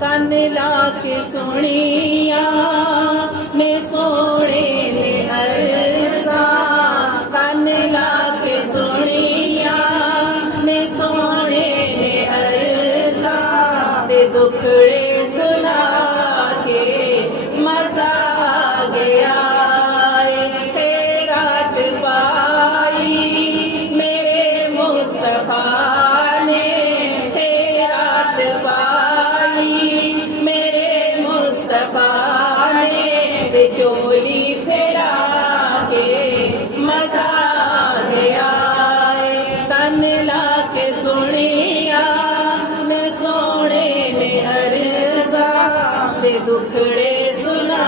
कन ला के सुनिया ने सोने ने अरसा, कन ला के सुनिया ने सोने ने अरसा, ते दुखड़े सुना के मजा आ गया। रात पाई मेरे मुस्तफा ने, रात पाई मेरे मुस्तफा ने, चोली फैला के मजा आ गया। कन ला के सुनिया ने सोने ने अरसा, ते दुखड़े सुना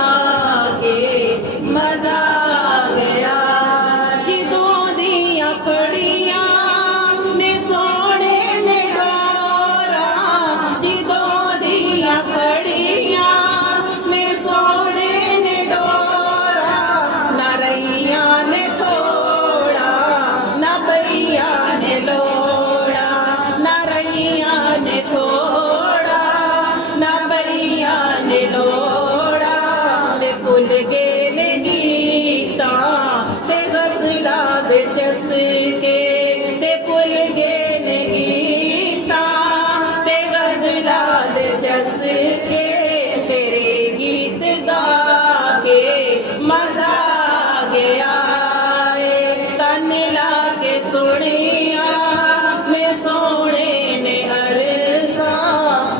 के मजा आ गया। भुल गेले गीता ते गसला दे चसके, ते भुल गेले गीता ते गसला दे चसके, तेरे गीत गा के मजा आ गया। कन ला के सुनिया ने सोने ने अरसा,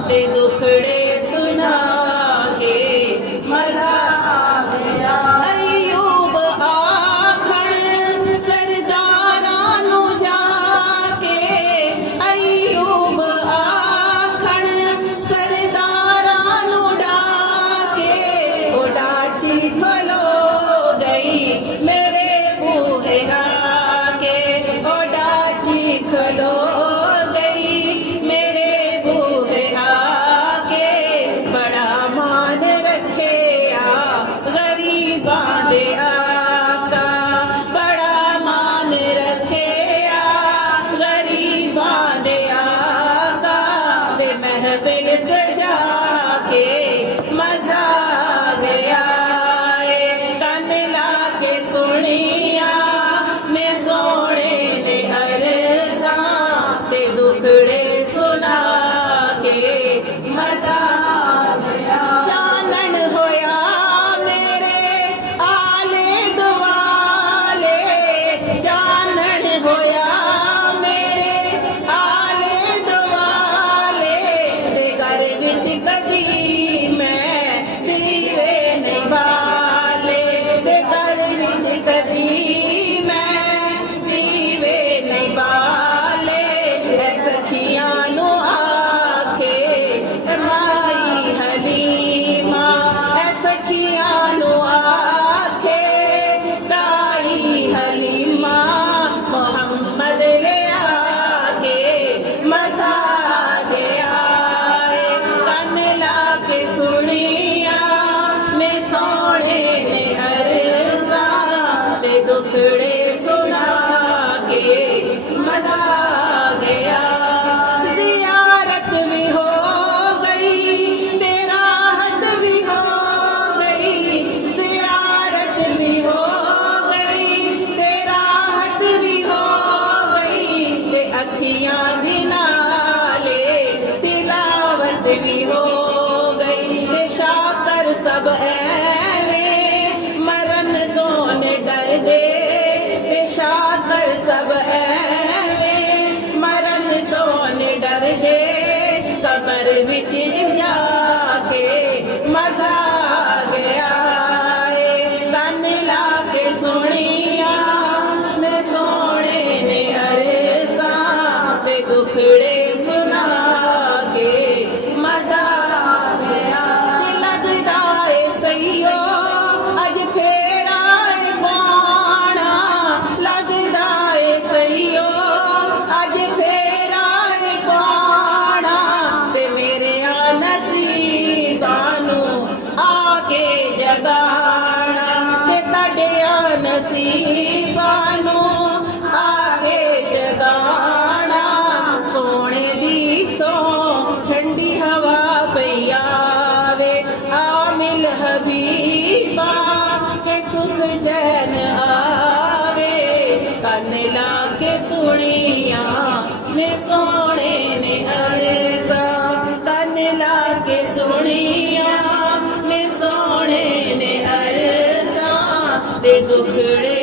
ते दुखड़े सुना के मजा महफिल सजा के मजा आ गया। कन ला के सुनिया ने सोने ने अरसा, ते दुखड़े सुना के मजा आ गया। चानन होया मेरे आले दुआले, चानन होया कदी मैं दीवे नहीं बाले, ते घर विच कदी मैं दीवे नहीं बाले। सखियां नू आखे माई हलीमा, सखियां नू आखे ताई हलीमा, मोहम्मद ले आके मजा दुखड़े सुना के मजा आ गया। ज़ियारत भी हो गई, तेरा हद भी हो गई, ज़ियारत भी हो गई, तेरा हद भी हो गई, ते अखियां दी नाले तिलावत भी हो गई। ते शाकर सब ऐवें मरन तो ने डर दे, शाकर सब ऐवें मरन तो ने डर दे, कबर विच जाके मजा आ गया। कन ला के सुनिया ने सोने ने अरसा, ते दुखड़े सुना के मजा आ गया। लगदा है सहियो अज फेर आए बाणा, लगदा है सहियो अज फेर आए बाणा, ते मेरे नसीबां नू चैन आवे कन ला के सुनिया ने सोने ने अरसा कन ला के सुनिया ने सोने ने अरसा ते दुखड़े